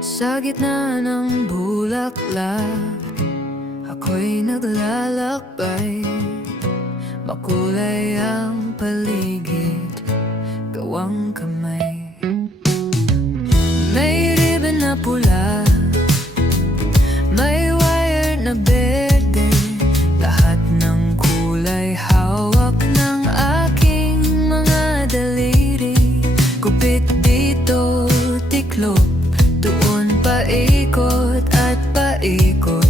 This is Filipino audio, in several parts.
Sa gitna ng bulaklak, ako'y naglalakbay. Makulay ang paligid, gawang kamay. May ribbon na pula, may wire na berde. Lahat ng kulay hawak ng aking mga daliri. Gupit dito, tiklop, doon paikot at paikot.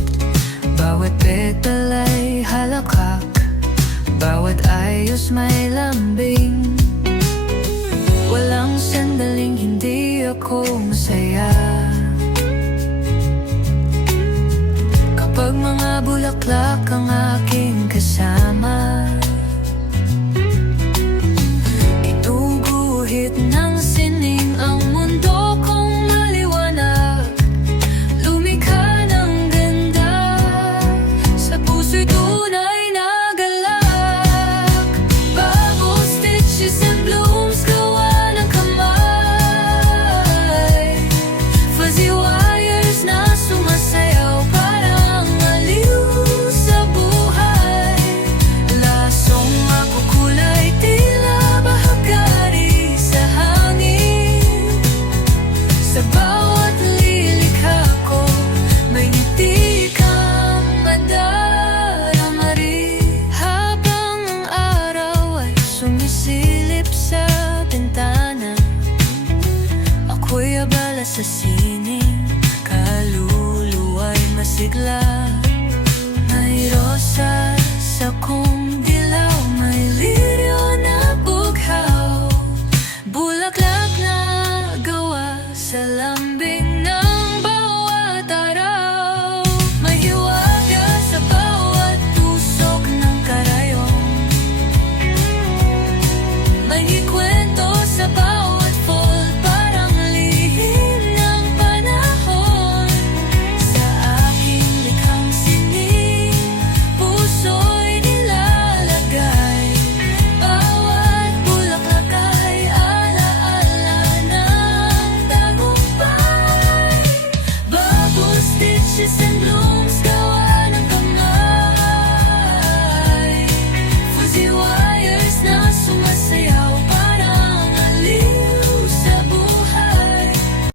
Bawat petal ay halakhak, bawat ayos may lambing. Walang sandaling hindi ako masaya kapag mga bulaklak ang aking kasama. Ginuguhit ng sining ang mundo kong maliwanag. Lumikha ng ganda, sa puso'y tunay na galak. Bubble stitches and blooms, gawa ng kamay. Fuzzy wires na sumasayaw, parang aliw sa buhay. Lasong makukulay, tila bahagari sa hangin. Sa bawat lilikha ko, may ngiti kang madarama rin. Habang ang araw ay sumisilip sa bintana, ako'y abala sa sining, kaluluwa'y masigla. May rosas akong dilaw, may liryo na bughaw. Bulaklak na gawa sa lambing ng bawat araw. May hiwaga sa bawat tusok ng karayong, may ikwento sa bawat fold, parang lihim ng panahon. Sa aking likhang sining, puso'y nilalagay. Bawat bulaklak ay alaala ng tagumpay. Bubble stitches and blooms,